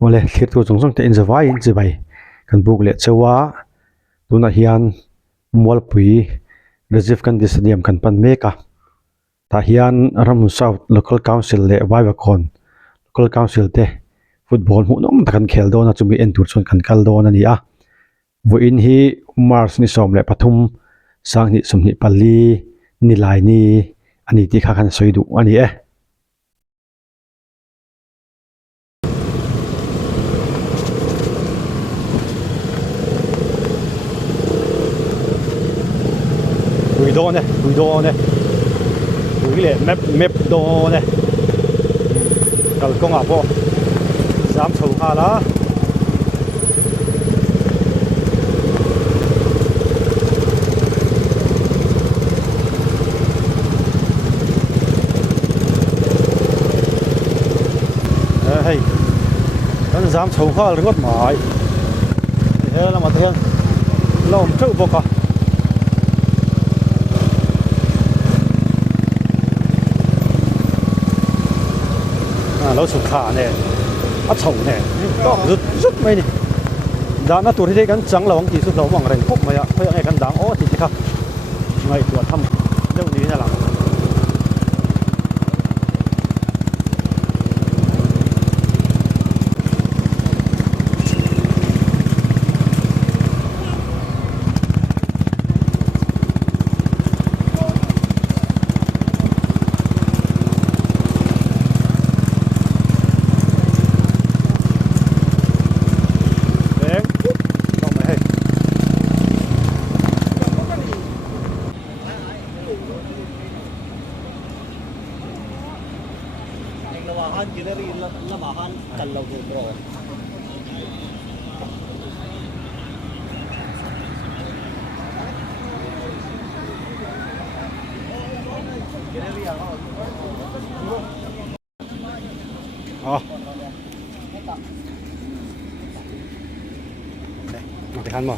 Ole thlir tu chung chung te in zawai in chibai kan buk le chewa tuna hian mualpui reserve kan stadium kan pan meka ta hian Ramhlun South local council le Vaivakon local council te football mu nom takan khel dona chumi en tur chon kan kal dona ni a voin hi Mars ni som le pathum sang ni sumni pali ni lai ni ani ti kha kan soidu ani Bùi đô nè bùi lệ mép đô nè cần công à bộ dám sầu hà lá hey cần dám sầu hà là ngót mỏi thế là mà thế lòng chịu bộ cả lâu sụp khả nè, chậu nè, rút mấy nè, đã nó tụt thế cái trắng là ông chỉ sụp lâu bằng rèn phúc mày ạ, bây giờ ngày căn đáng ó thì khác, ngày tuột thăm, đâu đi ra làm. Để khăn mà,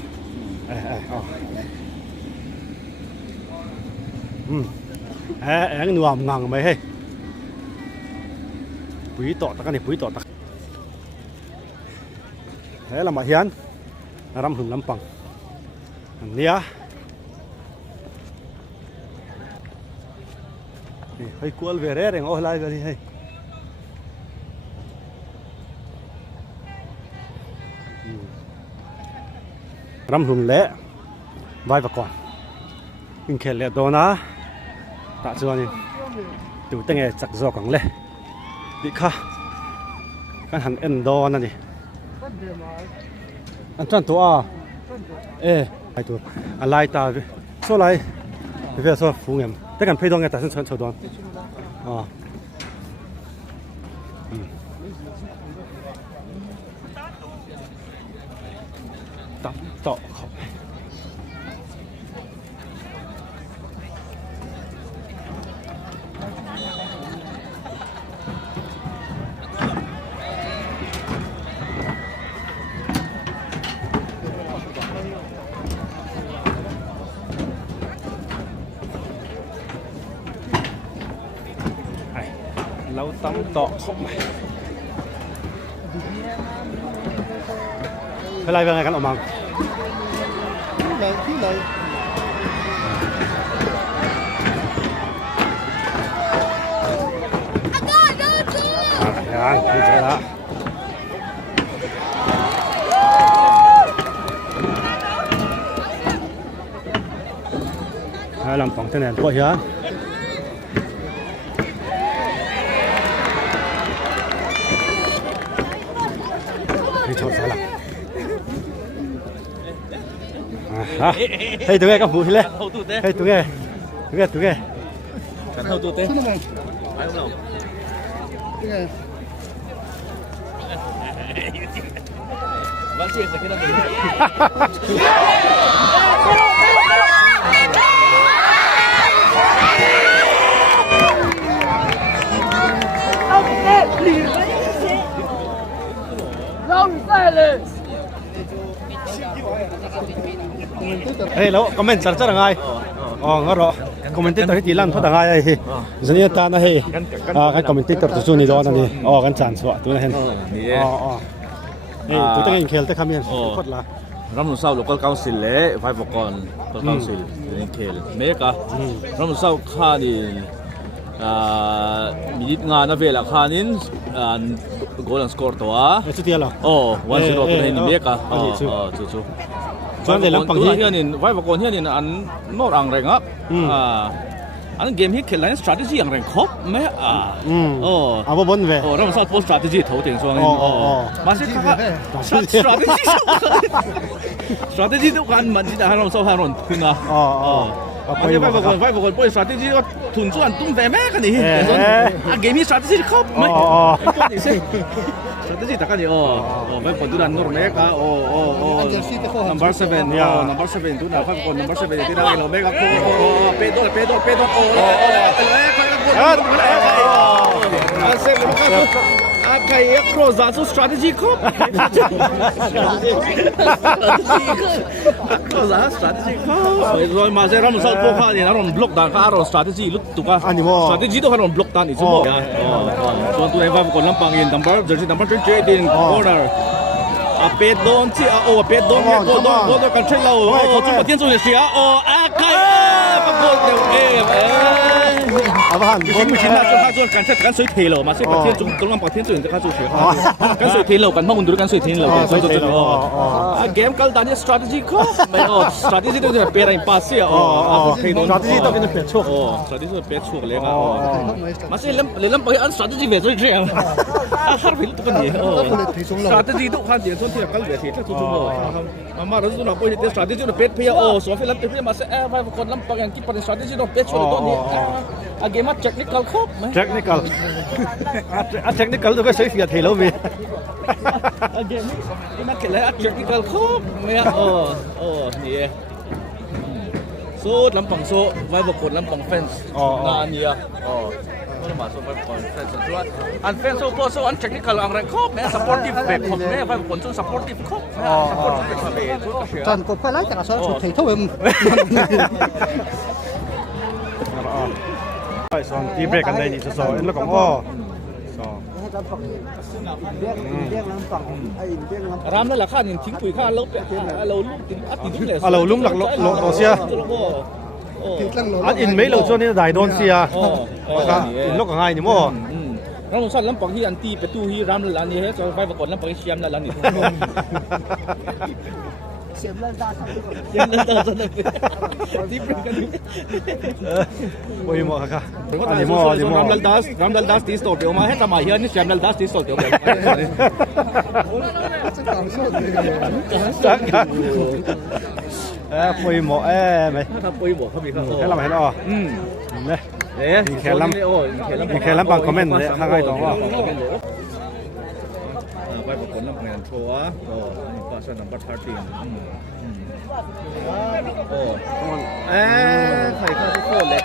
cái nuông ngang mấy hay, quý tọt ta cái này quý tọt ta, thế là mà hiến, Ramhlun Lampang, nia, hơi cuốn về đấy để ngồi lại rồi đi hay. Ramhlun le Vaivakon in khel le dona ta chuan tu tenge chak zo kang le di kha kan han en don ani an chan to a ai tu a lai ta so lai ve so fu ngem te kan phei dong ta san chho don tắm tọ khẩu lâu tắm tọ khẩu mày phải lại về ngày cắn ổ măng khí lợi đi chơi đó làm phòng thế này có hiến đi chọn sai lắm hey tụi nghe các phụ lên hey tụi nghe Cắn hầu tụt tên phải không nào vẫn chuyện là cái đó hey lo comment char char ngai ngaro commentator hi tilan thoda ngai hi zani ta na he kan commentator tu chu ni lo na ni kan chan so tu na hen ตัวตั้งเขลแต่คำเมียนโคตรละ รัฐมนตรี local council เล่ไฟปกรณ์ local council ในเขตเมกะรัฐมนตรีข้านี่มีงานนั่นเวลาข้านินโกลสกอร์ตัวสุดที่ละวันสิโร่ตัวนี้เมกะจู่ส่วนเรื่องปังที่เฮียนี่ไฟปกรณ์เฮียนี่อันโน้ตอังแรงอ่ะอันเกมที่เขตไลน์ strategy อังแรงครบไหมเอาบนเวรัฐมนตรี post strategy 头顶说มาสิค่ะ strategy ทุกการมันที่จะให้เราเข้าหาเราขึ้นอ่ะไม่ใช่ไฟปกรณ์ post strategy ก็ทุนส่วนตุ้มแต่แม่กันนี่เกมที่ strategy ครบไหมstrategy แต่กันนี่ไฟปกรณ์ตุนันนอร์เมกะnumber 7 number 7ตุนันไฟปกรณ์ number 7ที่ได้เราเมกะเปโดAkai cross also strategy cop. Cross strategy cop. So masih ram sal poka ni ram block dan ka ram strategy lut tu ka. Strategy tu ram block dan itu. So tu eva kon lampang in number jersey number 28 in corner. Apet don si apet don gol control lau. Tu patien tu sia. Akai gol不行不行，那他做干脆退了嘛，所以白天中白天做人就开始学哈，干脆退了，干嘛我们都干脆退了，所以就这个game 搞当年 strategy 可没有 strategy 都是别人把戏strategy 都跟着别错strategy 都别错了嘛所以人不按 strategy 别做这样哈别都跟你strategy 都看见说听搞别听这做มาเราสุดเราไปเดี๋ยว strategy เราเป็ดเพียสวนฟิลันเป็ดเพียมาเสียไปคนลำปางกินเป็น strategy เราเป็ดชวนตัวนี้เกมมา technical ครบไหม technical technical ตัวก็ใช้เสียเทแล้วเว้ยเกมนี้มาเขียนเลย technical ครบไหมนี่สุดลำปางสุดไว้บอกคนลำปาง fans งานนี้ไม่มาส่งไปก่อนแฟนส่วนตัวอันแฟนส่งก็ส่งอันเทคนิคอะไรครบแม่สปอร์ตทีฟแบบผมแม่ไปผลส่งสปอร์ตทีฟครบสปอร์ตทีฟแบบจนกดไปแล้วแต่ก็ส่งถี่เท่าเดิมส่งทีเบรกกันได้นี่ส่งแล้วก็รำนั่นแหละข้านี่ทิ้งปุ๋ยข้าเราเราลุ่มติดอัดติดลุ่มเลยเราลุ่มหลักลงเสียอันอินไม่เราช่วงนี้ได้โดนเสียอินลูกง่ายนี่มั้งเราสั่นลำปางที่อันตีประตูที่รำนั่นนี่ให้ไฟปรากฏลำปางเชียมนั่นนี่เชียมนั่นตาสั่นที่เปลี่ยนกันโอ้ยมั้งค่ะอันนี้มั้งรำดัลดัสที่สโตร์เดี๋ยวมาให้ทำไมเฮียนี่เชียมดัลดัสที่สโตร์เดี๋ยวปุยหมอไหมถ้าปุยหมอเขามีเขาให้เราเห็นเนี่ยมีแค่ล้ำบางคอมเมนต์เลยข้างใกล้ตรงว่าไปประกวดน้ำแข็งโชว์นี่ก็ส่วนน้ำบัตรพาร์ตี้ใครข้าทุกคนเลย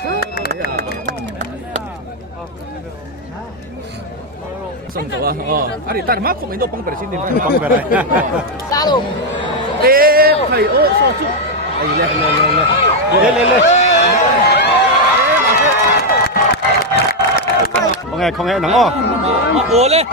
ส่งตัวอันนี้ตัดมาคอมเมนต์ตัวปังไปเลยสิเนี่ยปังไปเลยตาลุใครซอจุไอ้เล่เลยของไงหนังอ้อโอ้เลย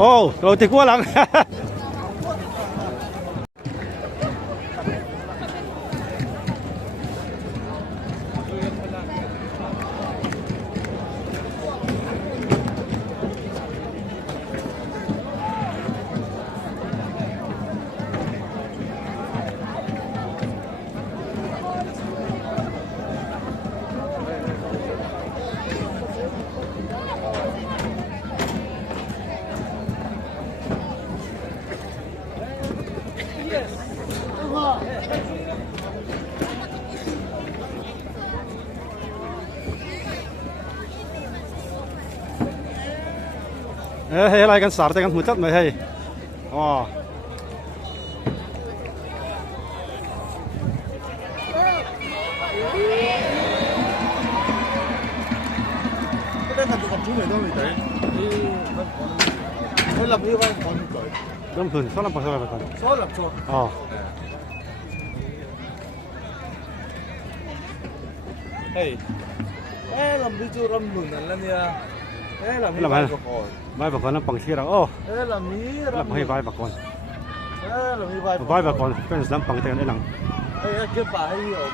โอ้เราติดกัวหลัง เฮ้ยอะไรกันสาดแต่กันหัวจัดไหมเฮ้ยอ๋อเริ่มพื้นเขาลำปักสบายไปก่อนอ๋อเฮ้ยลำนี้จูลำหนุนนั่นแล้วเนี่ยลำนี้ ลำไหนใบปักก่อนลำปังเชียร์โอ้ ลำนี้ ลำให้ใบปักก่อน ลำนี้ ใบปักก่อนเป็นลำปังเตียนได้หลัง เก็บป่าให้ผม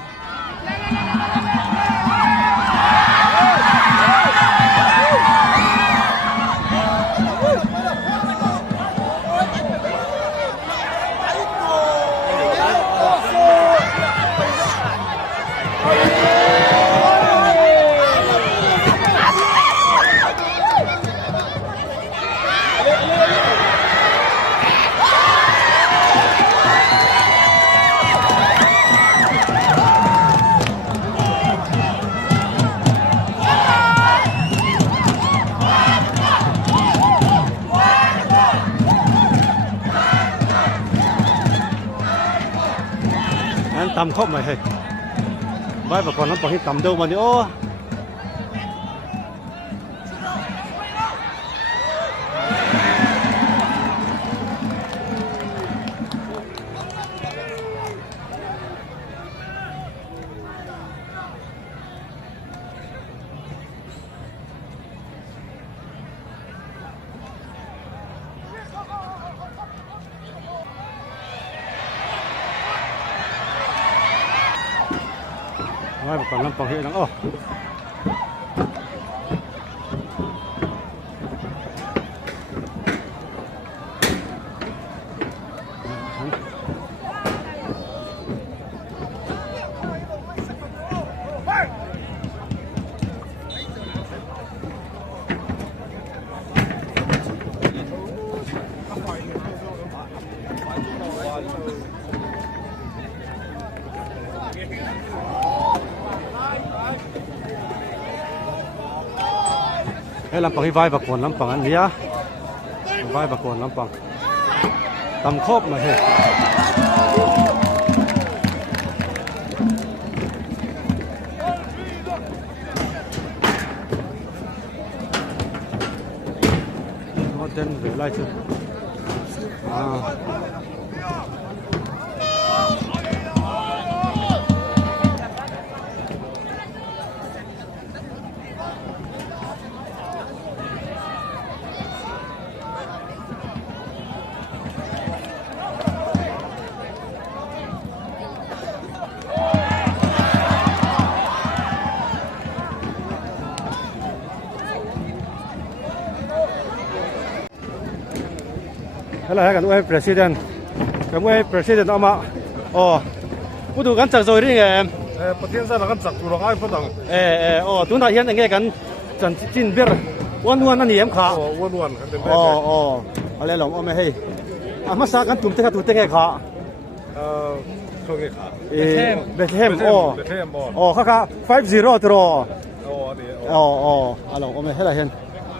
งั้นตำครบไหมเฮ้ยใบปักก่อนลำปังที่ตำเดิมวันนี้โอ้ใบปักก่อนลำปังที่หลังโอ้ให้ลำปังให้ใบปักก่อนลำปังอันเนี้ยใบปักก่อนลำปังตำครบไหมเฮ้ยเต้นหรือไรชื่ออะไรกันด้วย president กันด้วย president เอามาอ๋อผู้ดูกันจากโซยนี่ไงประเทศเรากันจักรร้อยพลังอ๋อตุนทาเฮียนยังไงกันจันจินเบียร์วันนั่นนี่เอ็มขาวนๆกันเต็มอ๋ออะไรหลงเอาไม่ให้มาสากันตุ่มเตะตุ่มเตะไงขาช่วงนี้ขาเบทเทมอ๋อค่ะ5-0ตัวอ๋ออะไรเอาไม่ให้อะไรเห็น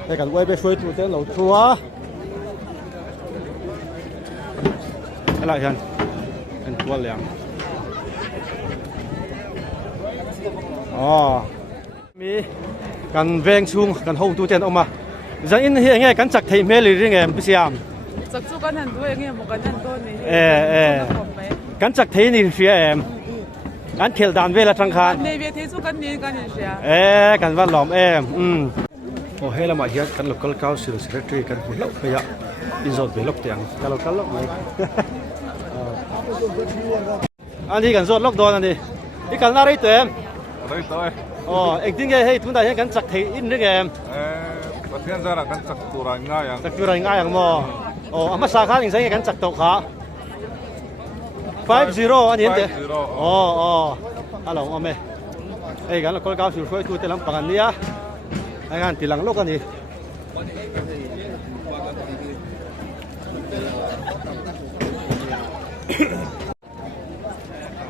ให้กันไว้ไปช่วยตัวเต้นเราทัวอะไรกันเป็นตัวเหลี่ยมอ๋อมีกันแวงชุงกันห้องตู้เจนออกมาจะอินเฮียไงกันจักไทยเมลีหรือไงพี่ยามจักสู้กันหันด้วยไงบอกกันหันตัวนี้กันจักไทยนี่เฟีย กันเขลดานเวลาทางคาร 那边听说跟你跟你说。กันว่าหลอมโอ้เฮ้ยเรามาเฮียกัน local council secretary กันหุ่นลบไปอ่ะอินโซดไปลบเตียงกัน local ลบเลยอันนี้กันโซดลบโดนอันนี้ที่กันน่าได้เต็ม đấy tôi อ๋อเอ็งจริงไงเฮ้ยทุนได้ยังกันจักเทอินด้วยแกม ประเทศจะรักกันสักตัวไรง่ายอย่าง จักอยู่ไรง่ายอย่างมออ๋ออามาสาขาอย่างไงกันจักตกขา50อันนี้เด้อ๋อฮัลโหลโอเมเอ้ยกันเราคนก้าวสู่ช่วยตัวเตลังปังอันนี้อ่ะไอ้งานตีหลังโลกอันนี้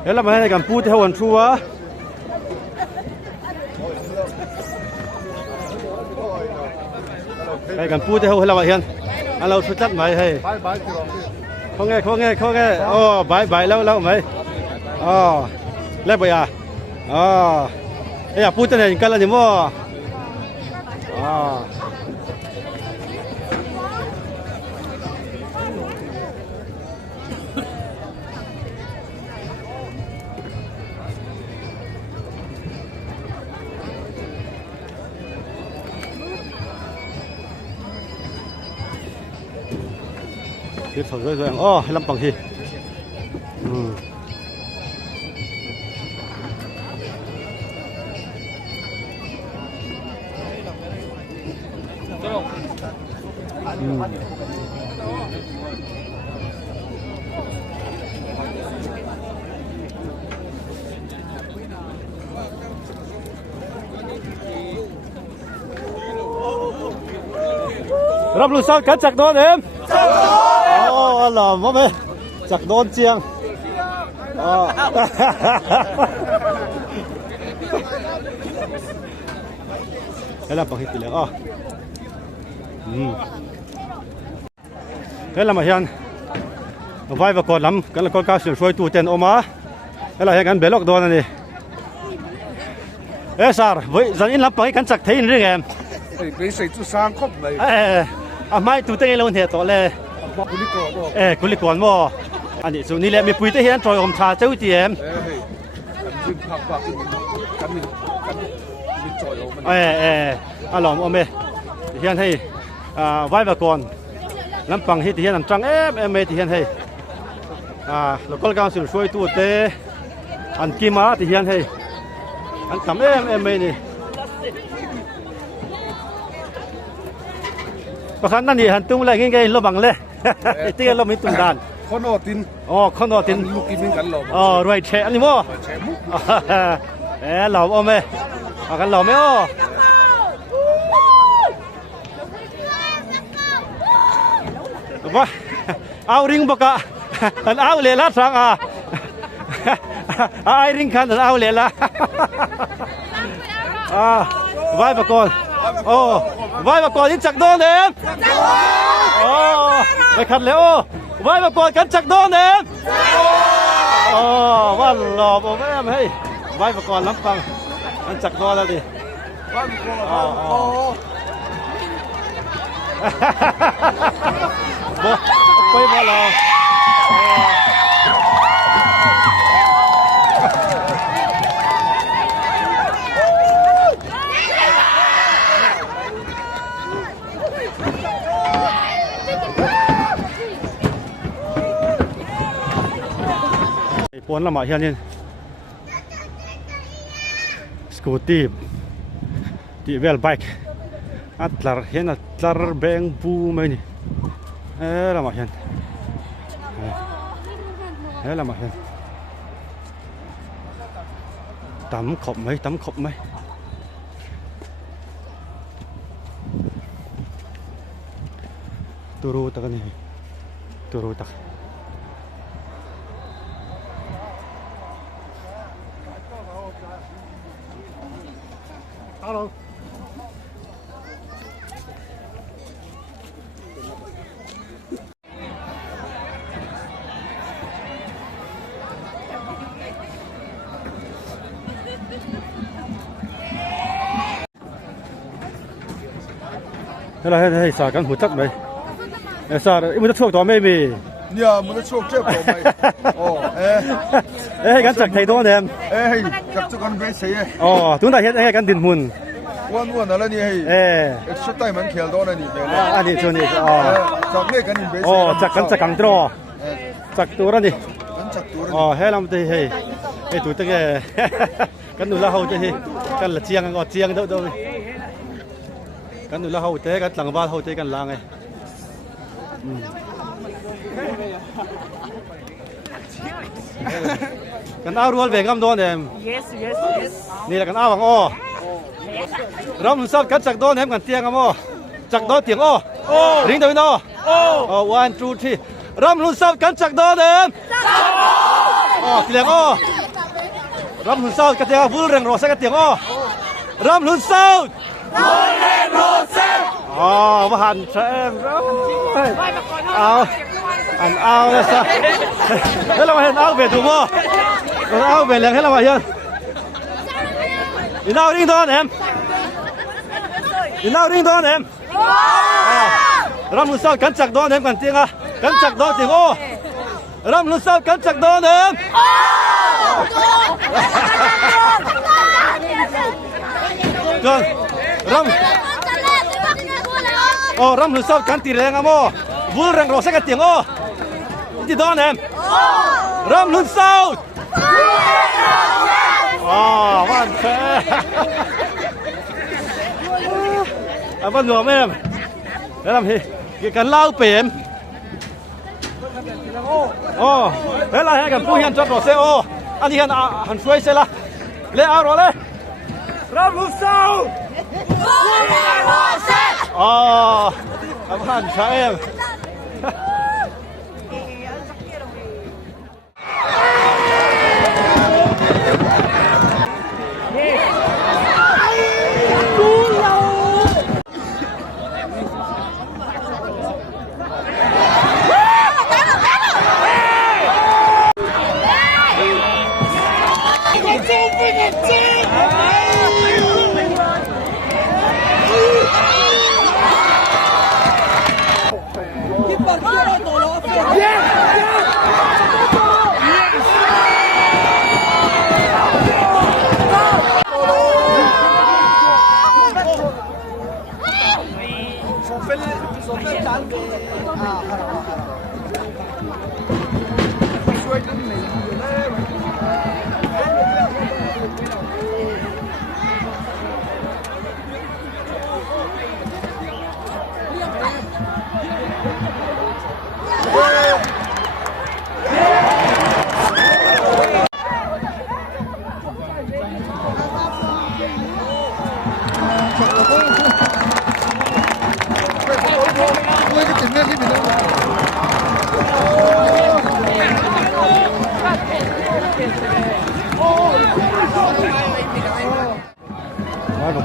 เฮ้ยเรามาให้กันพูดที่วันชัวให้กันพูดที่เราเห็นเราชุดจัดไหมให้เขาไงอ๋อบายแล้วไหมอ๋อแล้วไปอ่ะอ๋อเอ้ยพูดจะไหนกันล่ะนี่มั้งอ๋อเดี๋ยวถอดด้วยอ๋อให้ลำปังทีรับรู้สักกันจากโดนเอ็มโอ้หล่อมั้งไหมจากโดนเจียงอ๋อแล้วเราไปที่เหลืออ๋อแล้วเรามาเห็นไว้ประกอบลำกันแล้วก็ก้าวสู่ช่วยตู้เต็นออกมาแล้วเราเห็นกันเบลล็อกโดนนี่สาร์ไว้จันอินลำไปกันจากที่นี่เรื่อง 俾食咗生曲嚟，阿媽做得嘅老嘢多咧，嗰啲個都，佢哋講喎，อันนี้ส่วนนี้แหละมีปุ๋ยที่เห็นจอยอมชาเจ้าเดียม先拍拍咁你再有乜？阿龍我咩เห็นให้ไว้มาก่อนลำปังที่เห็นลำจังไม่ที่เห็นให้แล้วก็การสื่อช่วยตัวเตอันกีมาที่เห็นให้อันทำไม่นี่ประคันนั่นนี่หันตุ้งเลยง่ายๆลบังเลยที่เราไม่ตุ้งด่าน ข้อนอติน อ๋อข้างนอกติน ลูกกินกันหรอ อ๋อรวยเชอันนี้มั้ง แชมุก เราเอาไหมเอากันเราไหมอ๋อว่าเอาริงบกะอันเอาเลยละสังไอ้ริงคันอันเอาเลยละไว้ประกอบโอ้ไว้ประกอบที่จักโดนเองโอ้ไม่ขัดเลยโอ้ไว้ประกอบกันจักโดนเองโอ้ว่าหล่อบ่แม่ให้ไว้ประกอบลำปังกันจักโดนแล้วดิบ่ไปบ่หล่อปนละหมาเฮียนี่สกูตี้ที่เวลไบค์อัตลาร์เห็นอัตลาร์แบงบูไหมนี่ละหมาเฮียนละหมาเฮียนตำขบไหมตูรูตะกันนี่ตูรูตะHello. Thế là hay xả cắn hụt chắc đấy. Xả, im được thuốc đó mấy mì. Nhà muốn thuốc chết bỏ mày. ê gắn chặt thầy đó em ê chắc cho con bé xí chúng ta hiện gắn tiền mùn quan quan là ni ê extra time anh khéo đó này anh đi cho ni chắc nghe cái bé chắc gắn chặt cẳng trò chặtตัวđó đi chắc tuổi hay lắm thì hey tụi tao cái cái nụ la hầu chứ cái là chiang ngọt chiang đâu đâu cái nụ la hầu thế cái lăng ba hầu thế cái lăng này cái áo ruột về ngâm đó em Yes, yes, yes.นี่là cái áo bằng ô rắm sắp cắt chặt đó em cần tiếng ngâm ô chặt đó tiếng ô ring đâu nó ô one two three rắm luôn sắp cắt chặt đó em tiếng ô rắm luôn sắp cắt tiếng vui reng rô sẽ cắt tiếng ô rắm luôn sắp vui reng rô sẽ mà hành cho em ăn ao đấy sao thế là mà hiện ao về đúng không còn ao về liền thế là mà hiện đi nào đi thôi em đi nào đi thôi em ram luôn sao cắn chặt đó em cần tiếng à cắn chặt đó tiếng ô ram luôn sao cắn chặt đó em con ram ram luôn sao cắn tiền em ô vui reng rô sẽ cái tiếng ô đi đó em ram luôn sao bạn thế bạn nhổm em để làm gì cái cắn lao bể thế là hai cái phu hiền cho xe ô anh hiền hẳn xuôi xe là lên áo rồi lên ram luôn sao bạn thế em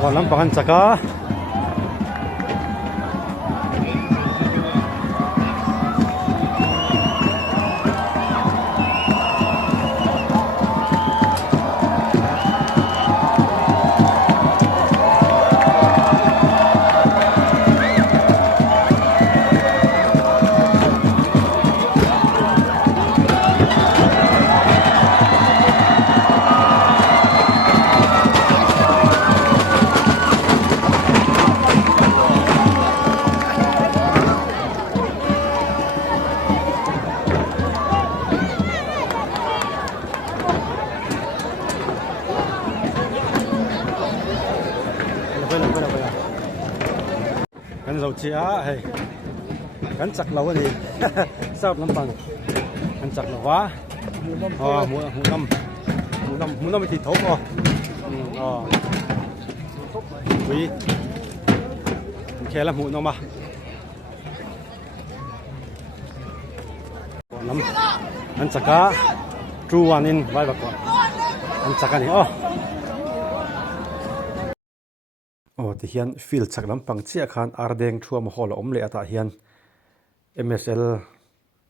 còn lắm bằng chả cáกันเราเชียเฮ้ยกันจักเราก็ดีทราบลำปังกันจักเราวะหมูน้ำไปติดทบวีแค่ละหมูน้ำมาน้ำกันจักกะทรูวานินไว้แบบก่อนกันจักกันนี่ที่เฮียนฟิลจากลำปังเชียคานอาร์เดงชัวมาฮอลอมเลอตาเฮียน MSL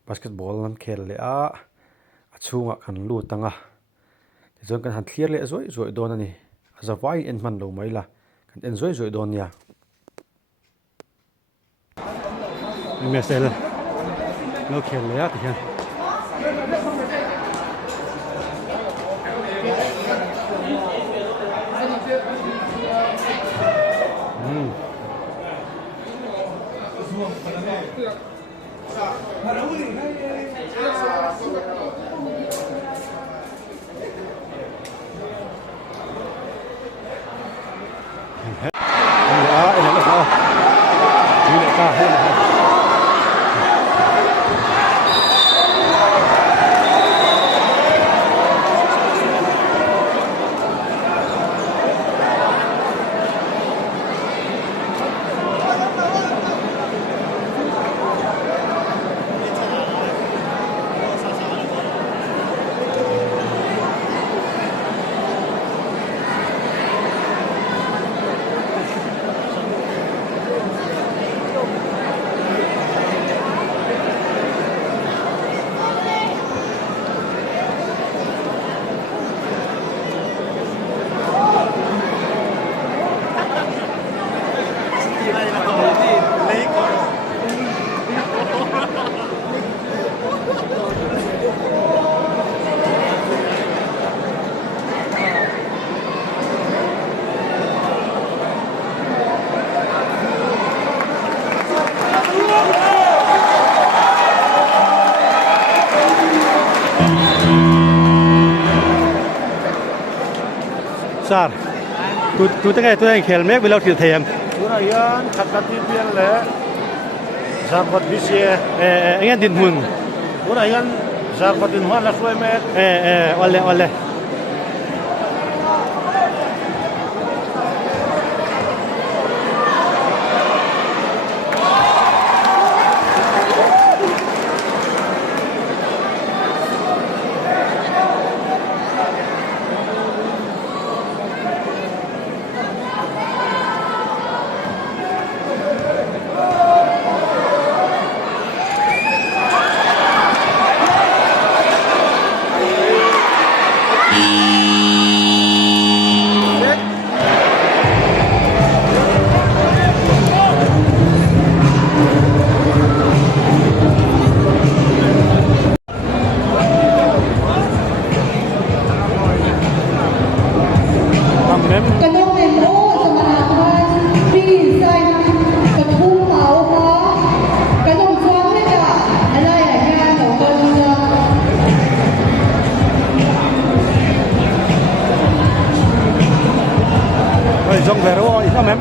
บาสเกตบอลนั้นเคลเลอะชูงะคันลูตังอะที่จนกันหันเคลียร์เลสวยโดนนี่อาจจะไว้เอ็นมันลงไหมล่ะกันเอ็นสวยโดนเนี่ย MSL เราเคลเลอะที่เฮียน Sar, tu tengah khel mek bila thil them. Tuna yan khakati pian le zarbat bisie Engan din hun. tuna yan zarbatin huan la suai met Wale. Dòng về đâu ít lắm em.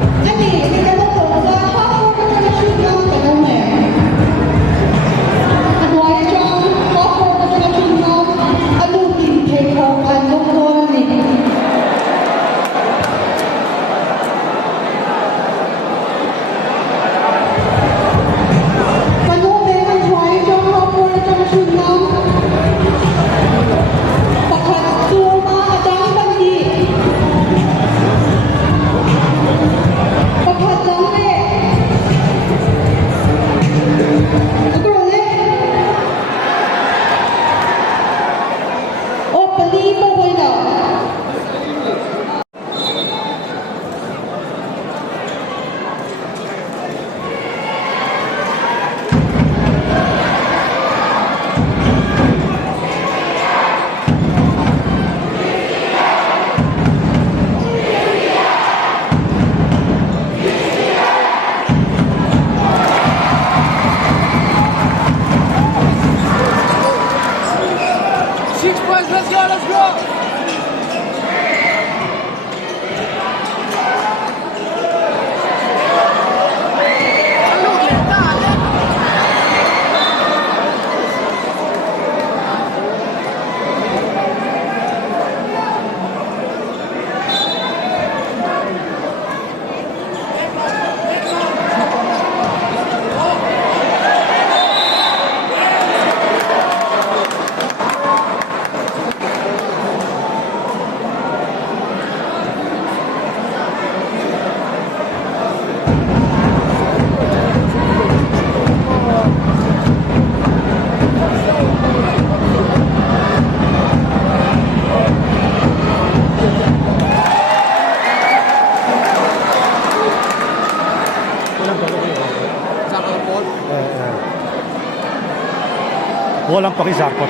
Walang pakisarkot.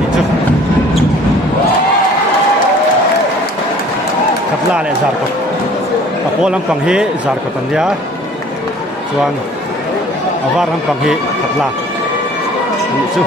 Dito. Katla le zarkot. Walang panghi zarkot andia. Chuan awarang panghi katla. Dito.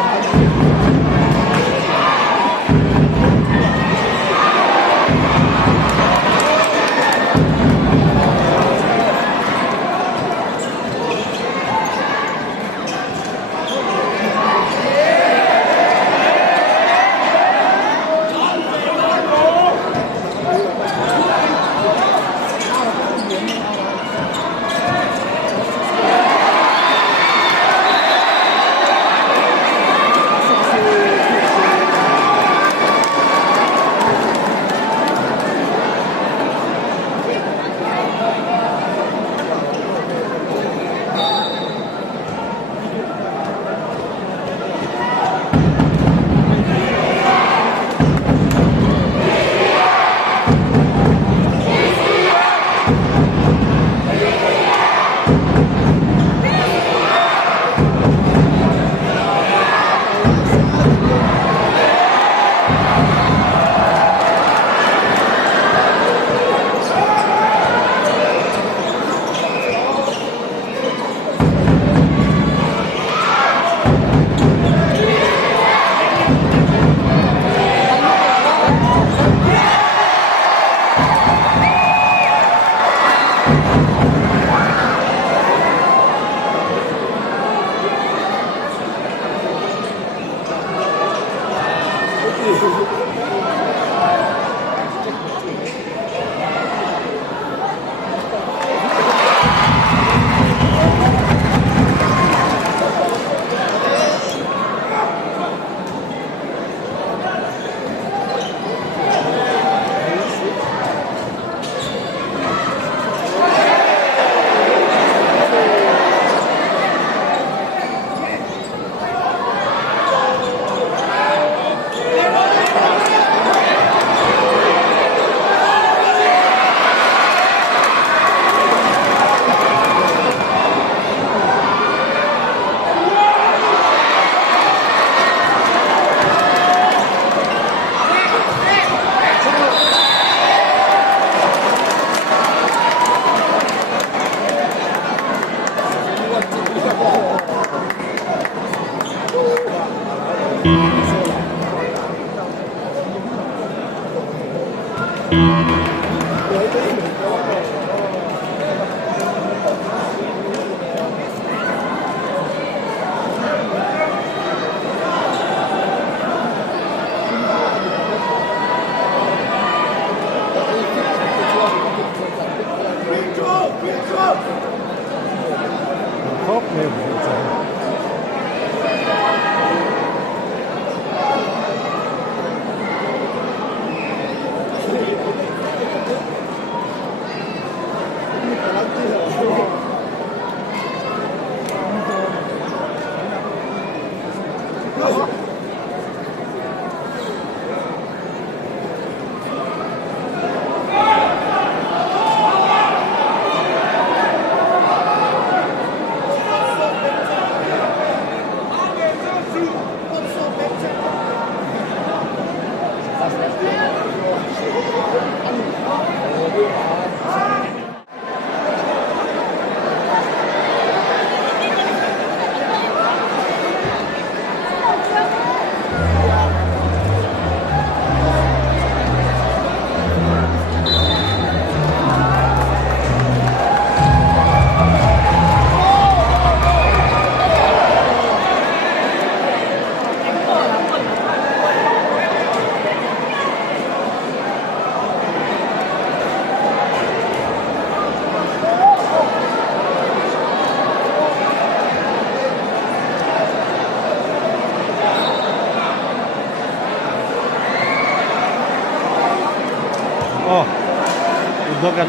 khóc nè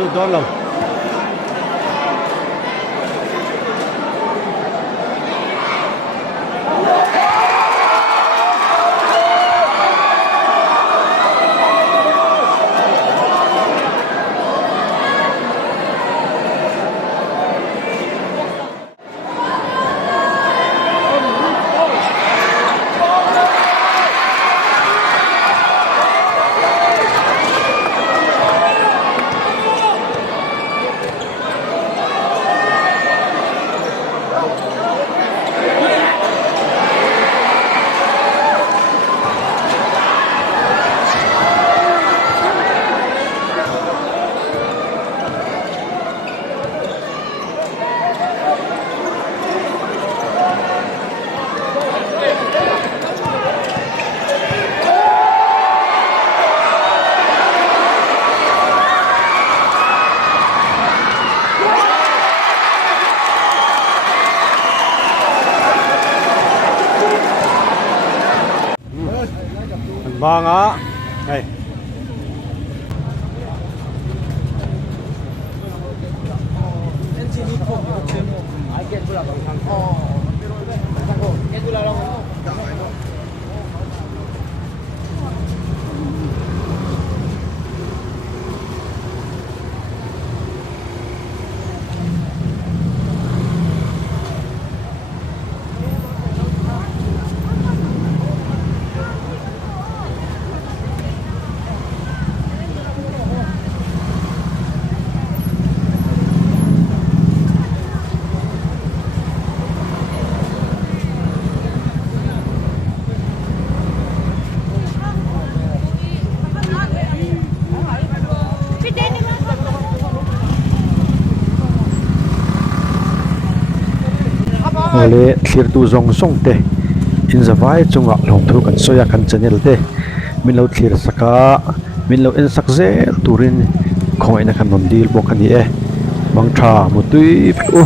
Udon lang. Vâng ạ. Đây. Ole thlir tu zong song te in zawai chunga long thu kan soya kan channel te min lo thlir saka min lo en sak ze turin khoi na kan nom dil bok ani e bang tha mutui u